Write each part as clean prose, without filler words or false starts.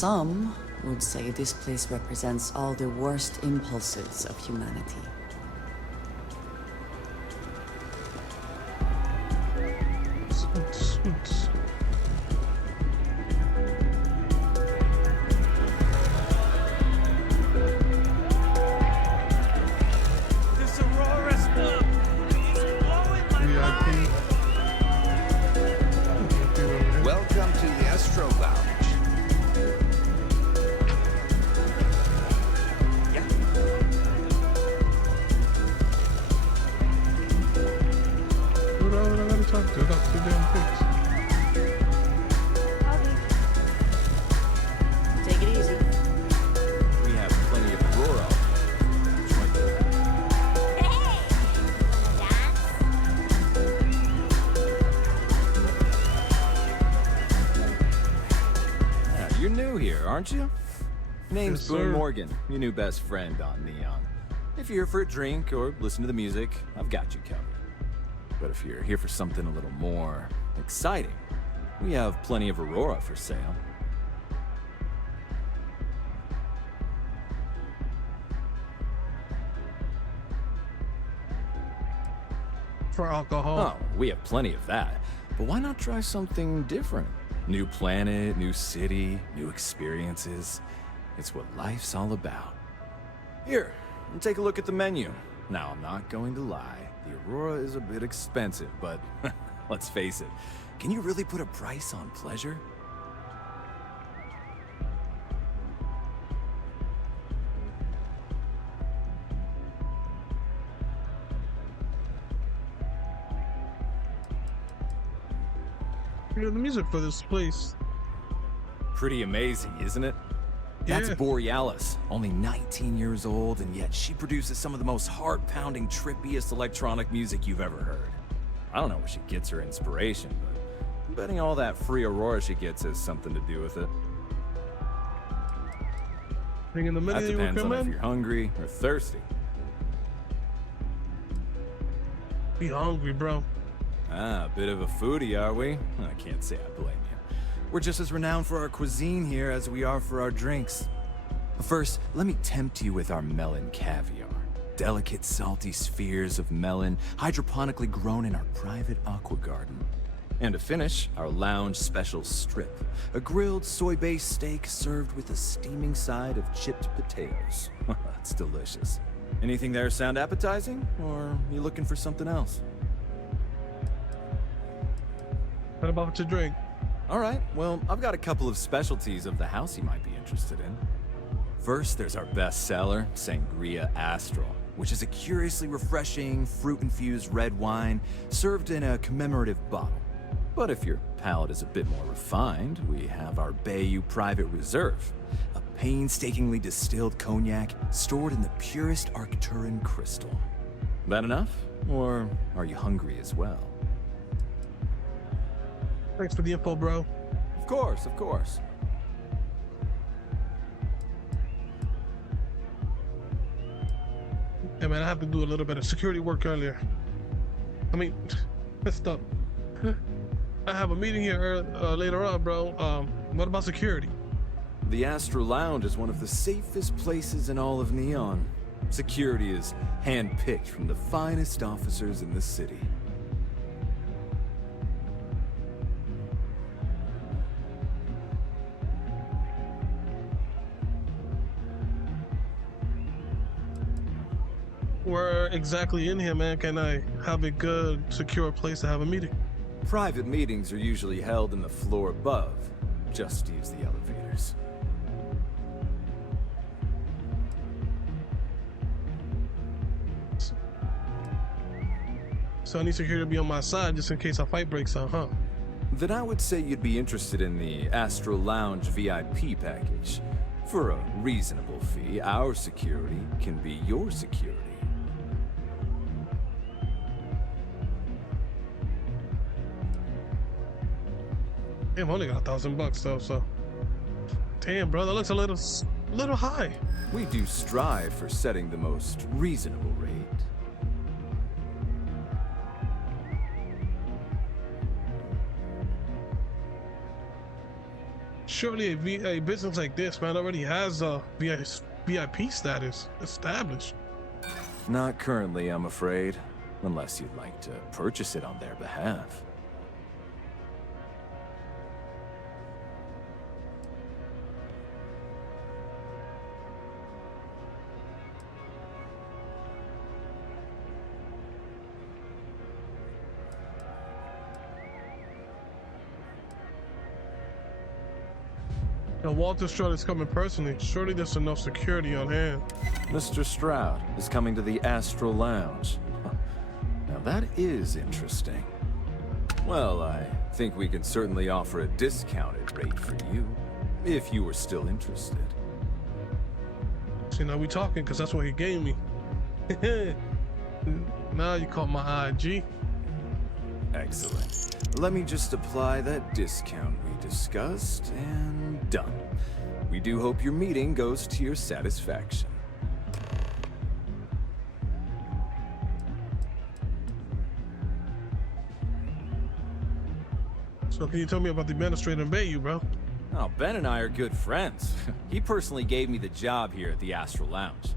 Some would say this place represents all the worst impulses of humanity. Sweet. This Aurora stuff is blowing my mind. Welcome to the Astro Lounge. Yeah. Who the hell I gotta talk to? That's too damn fixed. Take it easy. We have plenty of Aurora. You're new here, aren't you? Name's Yes, Boone sir. Morgan, your new best friend on Neon. If you're here for a drink or listen to the music, I've got you covered. But if you're here for something a little more exciting, we have plenty of Aurora for sale. For alcohol. Oh, we have plenty of that. But why not try something different? New planet, new city, new experiences. It's what life's all about. Here, take a look at the menu. Now, I'm not going to lie. The Aurora is a bit expensive, but let's face it. Can you really put a price on pleasure? You know, the music for this place. Pretty amazing, isn't it? That's Yeah. Borealis, only 19 years old, and yet she produces some of the most heart-pounding, trippiest electronic music you've ever heard. I don't know where she gets her inspiration, but I'm betting all that free Aurora she gets has something to do with it. Thing in the That menu you depends on if recommend? you're hungry or thirsty. Be hungry, bro. Ah, a bit of a foodie, are we? I can't say I blame you. We're just as renowned for our cuisine here as we are for our drinks. First, let me tempt you with our melon caviar. Delicate, salty spheres of melon, hydroponically grown in our private aqua garden. And to finish, our lounge special strip. A grilled soy-based steak served with a steaming side of chipped potatoes. That's delicious. Anything there sound appetizing? Or you looking for something else? What about your drink? All right, well, I've got a couple of specialties of the house you might be interested in. First, there's our best seller, Sangria Astral, which is a curiously refreshing, fruit-infused red wine served in a commemorative bottle. But if your palate is a bit more refined, we have our Bayou Private Reserve, a painstakingly distilled cognac stored in the purest Arcturan crystal. That enough? Or are you hungry as well? Thanks for the info, bro. Of course, of course. Hey, man, I have to do a little bit of security work earlier. I mean, messed up. I have a meeting here later on, bro. What about security? The Astro Lounge is one of the safest places in all of Neon. Security is handpicked from the finest officers in the city. Where exactly in here, man, can I have a good, secure place to have a meeting? Private meetings are usually held in the floor above. Just use the elevators. So I need security to be on my side just in case a fight breaks out, huh? Then I would say you'd be interested in the Astro Lounge VIP package. For a reasonable fee, our security can be your security. Damn, I only got $1,000 though, so. Damn, bro, that looks a little high. We do strive for setting the most reasonable rate. surely a business like this, man, already has a VIP status established. Not currently, I'm afraid. Unless you'd like to purchase it on their behalf. Now, Walter Stroud is coming personally. Surely there's enough security on hand. Mr. Stroud is coming to the Astral Lounge. Now that is interesting. Well, I think we can certainly offer a discounted rate for you, if you were still interested. See, now we talking, because that's what he gave me. Now you caught my IG. Excellent. Let me just apply that discount we discussed, and done. We do hope your meeting goes to your satisfaction. So can you tell me about the administrator in Bayou, bro? Oh, Ben and I are good friends. He personally gave me the job here at the Astral Lounge.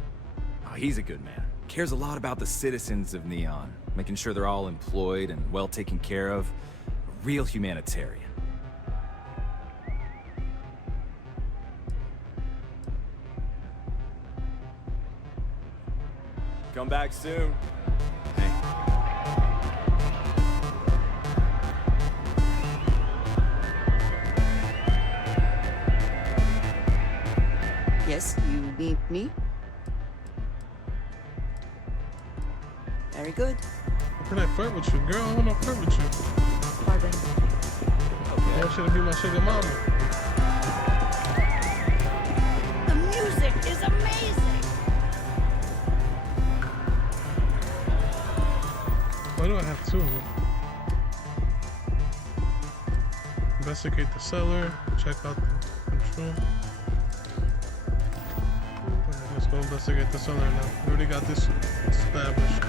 Oh, he's a good man. Cares a lot about the citizens of Neon, making sure they're all employed and well taken care of. A real humanitarian. Come back soon. Yes, you need me? Very good. How can I flirt with you? Girl, I wanna flirt with you. Pardon. I want you to be my sugar mama. The music is amazing! Why do I have two of them? Investigate the cellar, check out the control. Alright, let's go investigate the cellar now. We already got this established.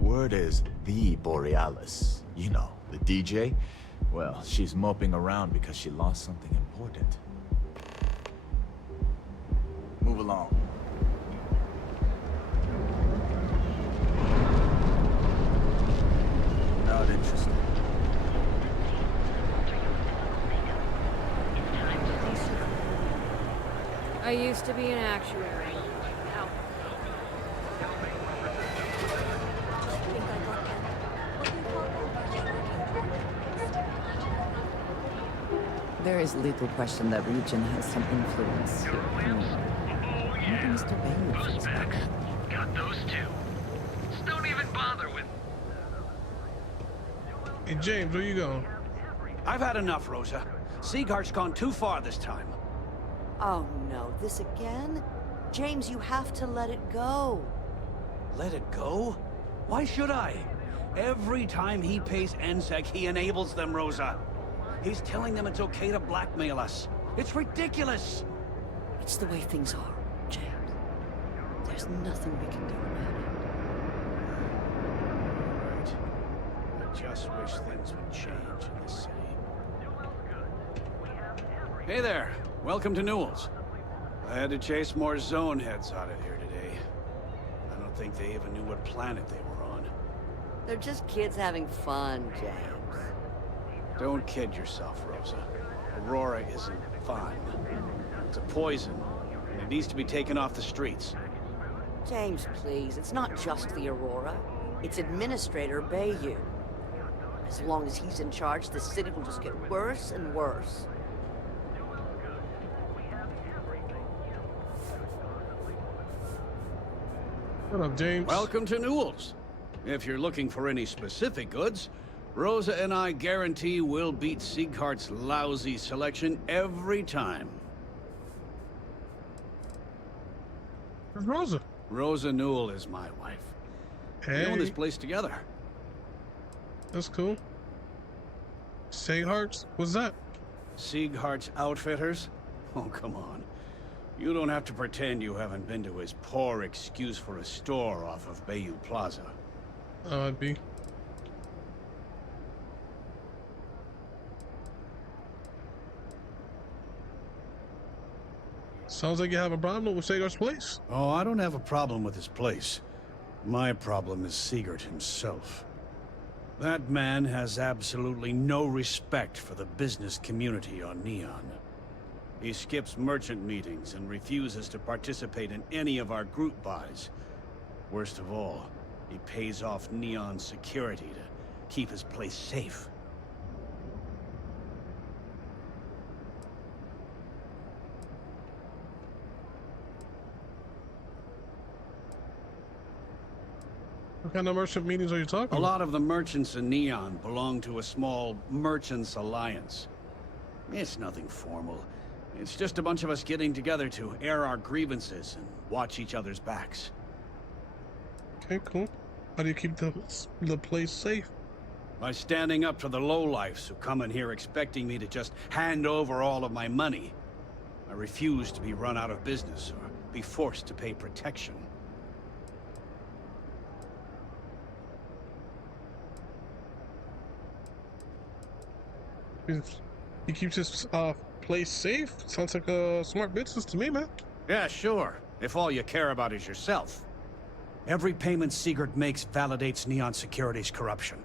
Word is the Borealis. You know, the DJ. Well, she's moping around because she lost something important. Move along. Not interested. I used to be an actuary. Ow. There is little question that region has some influence here. Maybe Mr. Bailey feels about that. Got those two. Just don't even bother with. Hey James, where you going? I've had enough, Rosa. Sieghart's gone too far this time. Oh no, this again? James, you have to let it go. Let it go? Why should I? Every time he pays NSEC, he enables them, Rosa. He's telling them it's okay to blackmail us. It's ridiculous! It's the way things are, James. There's nothing we can do about it. Right. I just wish things would change in this city. Hey there. Welcome to Newell's. I had to chase more zone heads out of here today. I don't think they even knew what planet they were on. They're just kids having fun, James. Don't kid yourself, Rosa. Aurora isn't fun. It's a poison, and it needs to be taken off the streets. James, please, it's not just the Aurora. It's Administrator Bayou. As long as he's in charge, the city will just get worse and worse. What up, James? Welcome to Newell's. If you're looking for any specific goods, Rosa and I guarantee we'll beat Sieghart's lousy selection every time. Where's Rosa? Rosa Newell is my wife. We own this Hey, place together. that's cool. Sayharts? What's that? Sieghart's Outfitters? Oh, come on. You don't have to pretend you haven't been to his poor excuse for a store off of Bayou Plaza. I'd be. Sounds like you have a problem with Sagar's place. Oh, I don't have a problem with his place. My problem is Sigurd himself. That man has absolutely no respect for the business community on Neon. He skips merchant meetings and refuses to participate in any of our group buys. Worst of all, he pays off Neon security to keep his place safe. What kind of merchant meetings are you talking A about? lot of the merchants in Neon belong to a small merchants alliance. It's nothing formal. It's just a bunch of us getting together to air our grievances and watch each other's backs. Okay, cool. How do you keep the place safe? By standing up to the lowlifes who come in here expecting me to just hand over all of my money. I refuse to be run out of business or be forced to pay protection. He keeps his place safe? Sounds like a smart business to me, man. Yeah, sure. If all you care about is yourself. Every payment Sigurd makes validates Neon Security's corruption.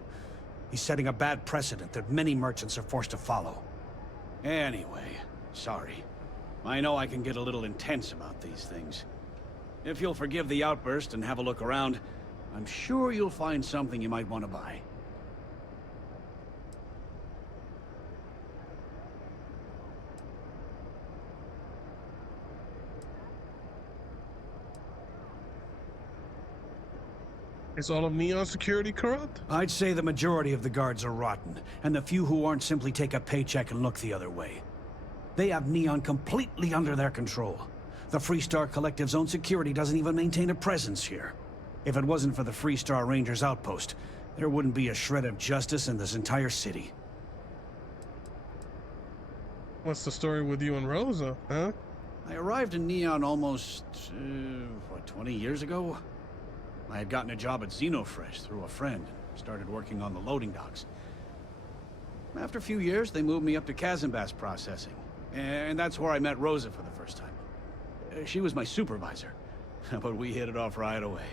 He's setting a bad precedent that many merchants are forced to follow. Anyway, sorry. I know I can get a little intense about these things. If you'll forgive the outburst and have a look around, I'm sure you'll find something you might want to buy. Is all of Neon security corrupt? I'd say the majority of the guards are rotten, and the few who aren't simply take a paycheck and look the other way. They have Neon completely under their control. The Freestar Collective's own security doesn't even maintain a presence here. If it wasn't for the Freestar Rangers outpost, there wouldn't be a shred of justice in this entire city. What's the story with you and Rosa, huh? I arrived in Neon almost, 20 years ago? I had gotten a job at Xenofresh through a friend and started working on the loading docks. After a few years, they moved me up to Kazanbas processing, and that's where I met Rosa for the first time. She was my supervisor, but we hit it off right away.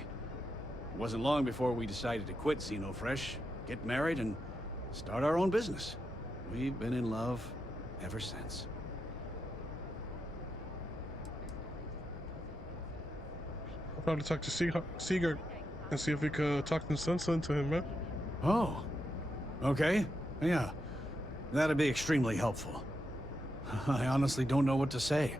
It wasn't long before we decided to quit Xenofresh, get married, and start our own business. We've been in love ever since. I'll probably talk to Sigurd and see if we could talk some sense into him, man. Oh, okay. Yeah, that'd be extremely helpful. I honestly don't know what to say.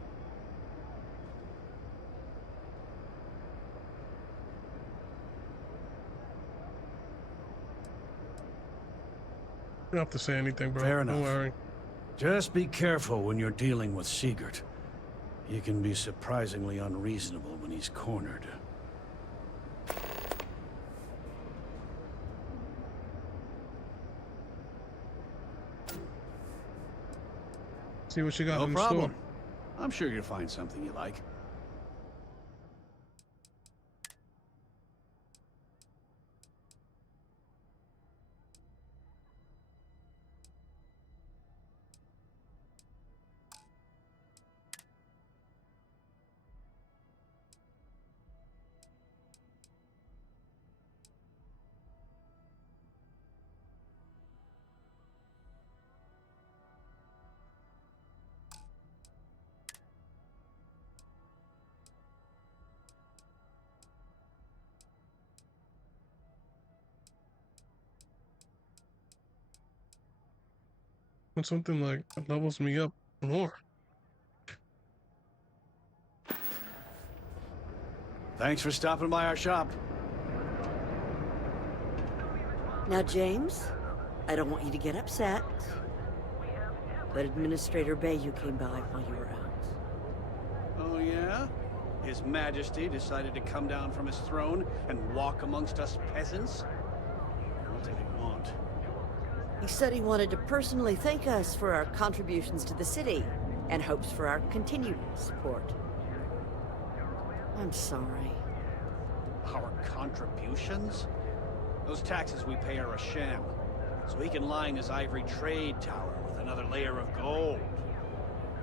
You don't have to say anything, bro. Fair Don't enough. worry. Just be careful when you're dealing with Sigurd. He can be surprisingly unreasonable when he's cornered. See what you got No in problem. store. I'm sure you'll find something you like. And something like that levels me up more. Thanks for stopping by our shop. Now, James, I don't want you to get upset, but Administrator Bayou came by while you were out. Oh, yeah? His Majesty decided to come down from his throne and walk amongst us peasants? What did he want? He said he wanted to personally thank us for our contributions to the city and hopes for our continued support. I'm sorry. Our contributions? Those taxes we pay are a sham. So he can line his ivory trade tower with another layer of gold.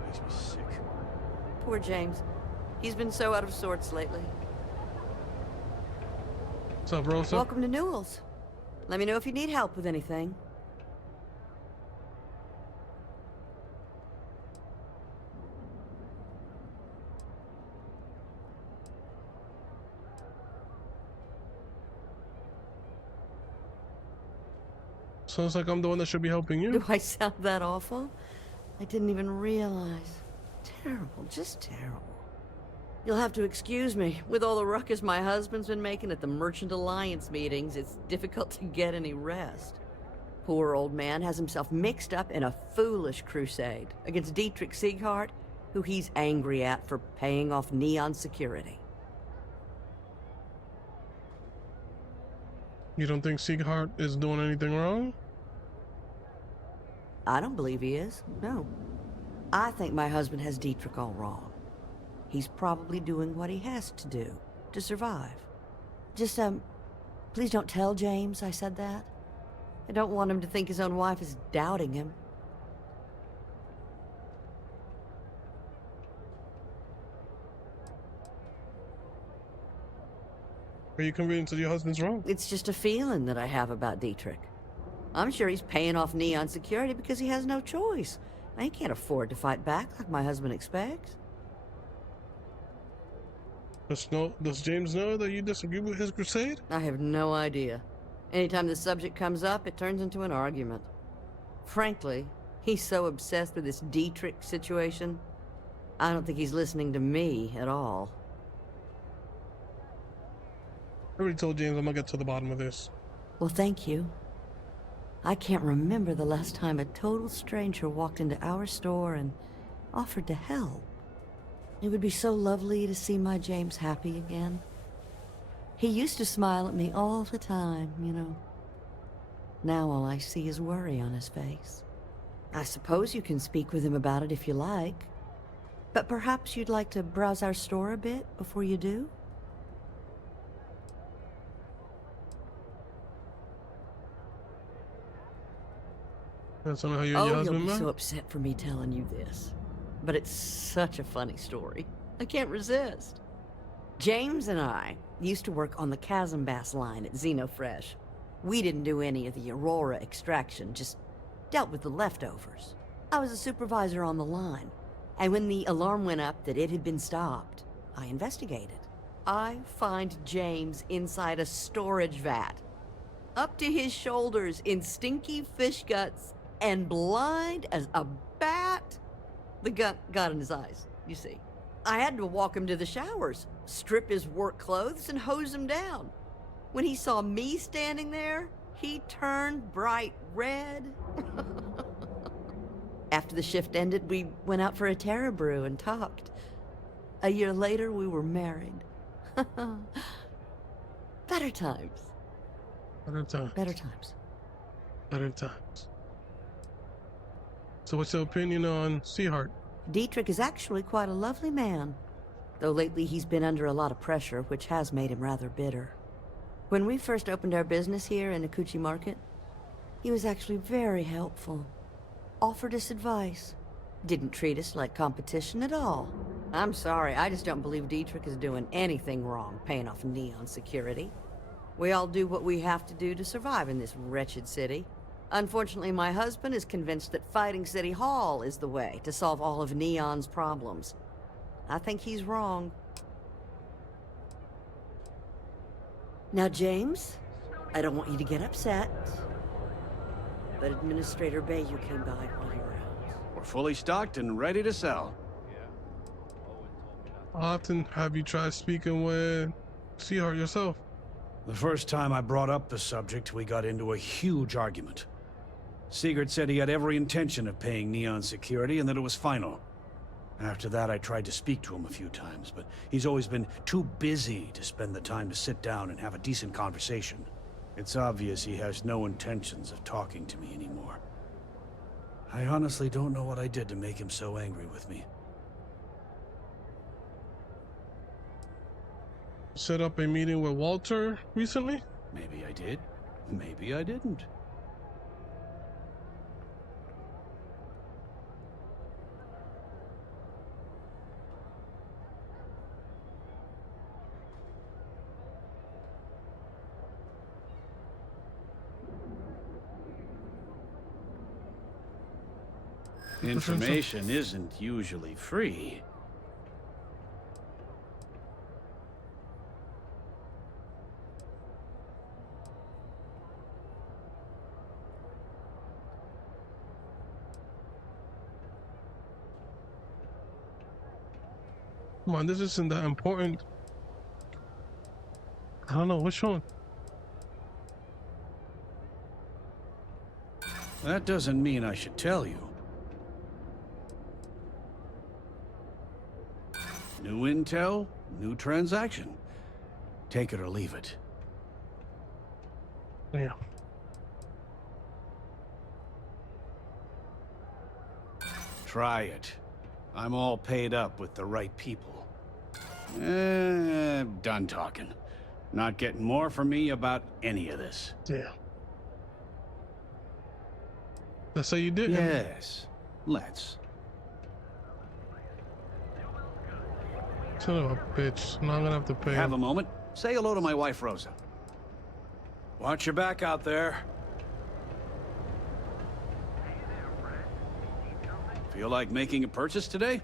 Makes me sick. Poor James. He's been so out of sorts lately. What's up, bro? What's up? Welcome to Newell's. Let me know if you need help with anything. Sounds like I'm the one that should be helping you. Do I sound that awful? I didn't even realize. Terrible, just terrible. You'll have to excuse me. With all the ruckus my husband's been making at the Merchant Alliance meetings, it's difficult to get any rest. Poor old man has himself mixed up in a foolish crusade against Dietrich Sieghart, who he's angry at for paying off Neon security. You don't think Sieghart is doing anything wrong? I don't believe he is, no. I think my husband has Dietrich all wrong. He's probably doing what he has to do to survive. Just, please don't tell James I said that. I don't want him to think his own wife is doubting him. Are you convinced that your husband's wrong? It's just a feeling that I have about Dietrich. I'm sure he's paying off Neon security because he has no choice. He can't afford to fight back like my husband expects. Does James know that you disagree with his crusade? I have no idea. Anytime the subject comes up, it turns into an argument. Frankly, he's so obsessed with this Dietrich situation, I don't think he's listening to me at all. I already told James I'm gonna get to the bottom of this. Well, thank you. I can't remember the last time a total stranger walked into our store and offered to help. It would be so lovely to see my James happy again. He used to smile at me all the time, you know. Now all I see is worry on his face. I suppose you can speak with him about it if you like. But perhaps you'd like to browse our store a bit before you do? That's not how you and your You'll husband be met? so upset for me telling you this. But it's such a funny story. I can't resist. James and I used to work on the Chasm Bass line at Xenofresh. We didn't do any of the Aurora extraction, just dealt with the leftovers. I was a supervisor on the line, and when the alarm went up that it had been stopped, I investigated. I find James inside a storage vat, up to his shoulders in stinky fish guts and blind as a bat. The gut got in his eyes, you see. I had to walk him to the showers, strip his work clothes, and hose him down. When he saw me standing there, he turned bright red. After the shift ended, we went out for a Terra brew and talked. A year later, we were married. Better times. Better times. Better times. Better times. So what's your opinion on Sieghart? Dietrich is actually quite a lovely man, though lately he's been under a lot of pressure, which has made him rather bitter. When we first opened our business here in Akuchi Market, he was actually very helpful. Offered us advice. Didn't treat us like competition at all. I'm sorry, I just don't believe Dietrich is doing anything wrong paying off Neon security. We all do what we have to do to survive in this wretched city. Unfortunately, my husband is convinced that fighting City Hall is the way to solve all of Neon's problems. I think he's wrong. Now, James, I don't want you to get upset, but Administrator Bayou came by while you were out. We're fully stocked and ready to sell. How often have you tried speaking with Sieghart yourself? The first time I brought up the subject, we got into a huge argument. Sieghart said he had every intention of paying Neon security and that it was final. After that, I tried to speak to him a few times, but he's always been too busy to spend the time to sit down and have a decent conversation. It's obvious he has no intentions of talking to me anymore. I honestly don't know what I did to make him so angry with me. set up a meeting with Walter recently? Maybe I did. Maybe I didn't. Information isn't usually free. Come on, this isn't that important. I don't know, which one? That doesn't mean I should tell you. New intel, new transaction. Take it or leave it. Yeah. Try it. I'm all paid up with the right people. Done talking. Not getting more from me about any of this. Yeah. Let's say you did. Yes, let's. Son of a bitch. Now I'm gonna have to pay Have him. a moment. Say hello to my wife, Rosa. Watch your back out there. Feel like making a purchase today?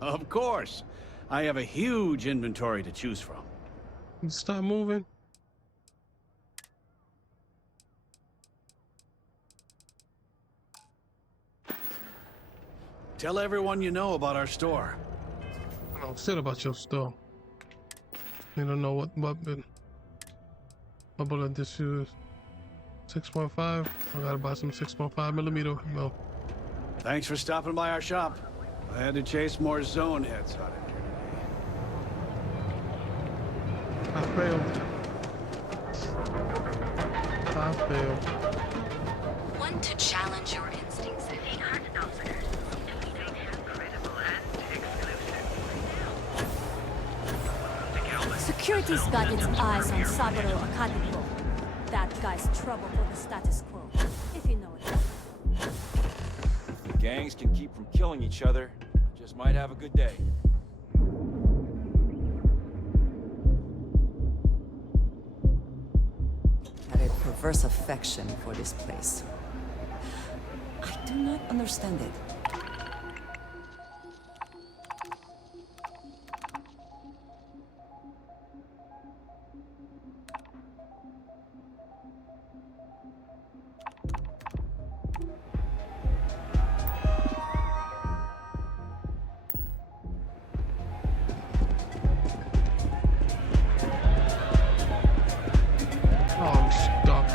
Of course. I have a huge inventory to choose from. Stop moving. Tell everyone you know about our store. I don't shit about your store. You don't know what weapon. What bullet this is? 6.5. I gotta buy some 6.5 millimeter. No. Thanks for stopping by our shop. I had to chase more zone heads out of here. I failed. I failed. Want to challenge your instincts? Security's got its eyes on Saburo Akadipo. That guy's trouble for the status quo, if you know it. The gangs can keep from killing each other. I just might have a good day. Had a perverse affection for this place. I do not understand it. Oh, I'm stuck.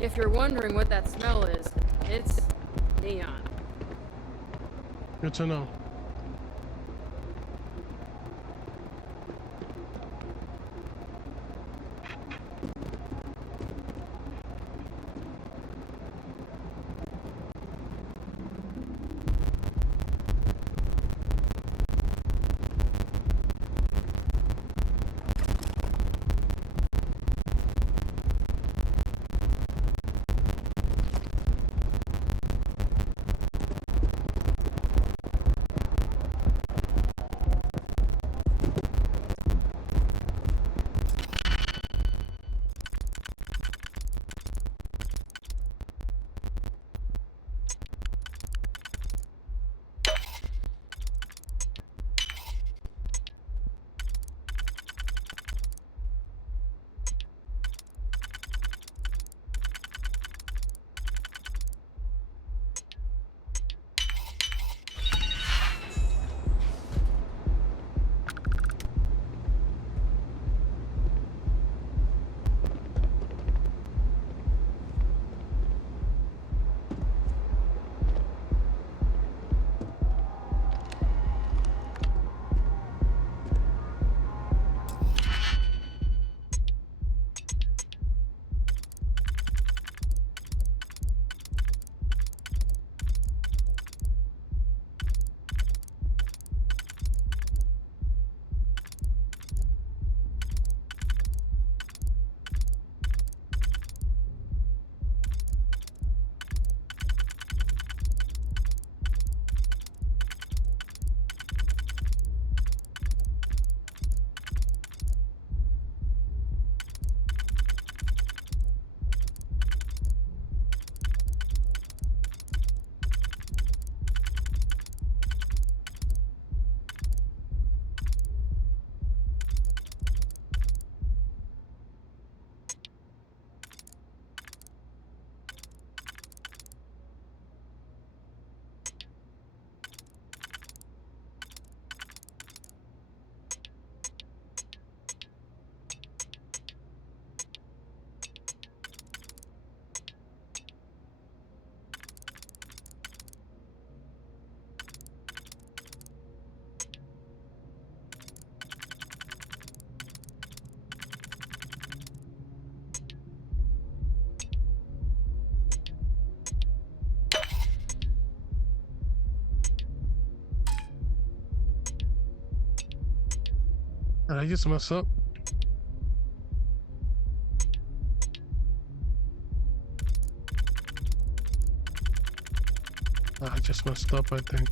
If you're wondering what that smell is, it's neon. Good to know. Did I just mess up? I just messed up, I think.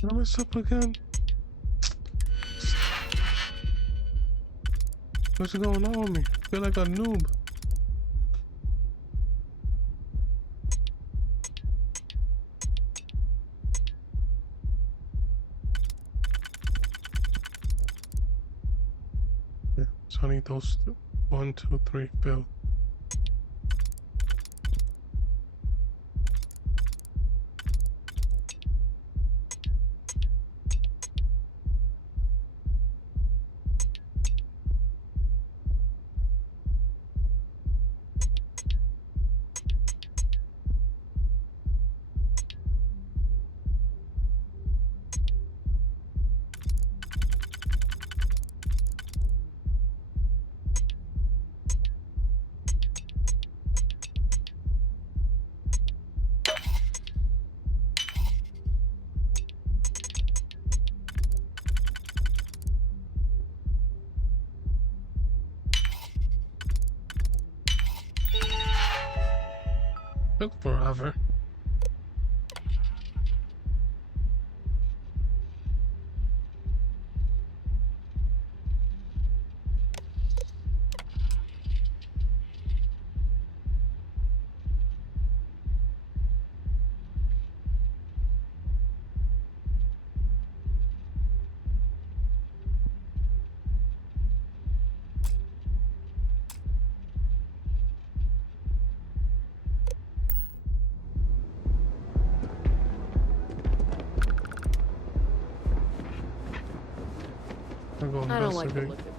Did I mess up again? What's going on with me? I feel like a noob. Yeah, so I need those 1, 2, 3 fill. Took forever. I don't like the look of you.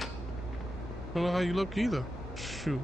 I don't know how you look either. Shoot.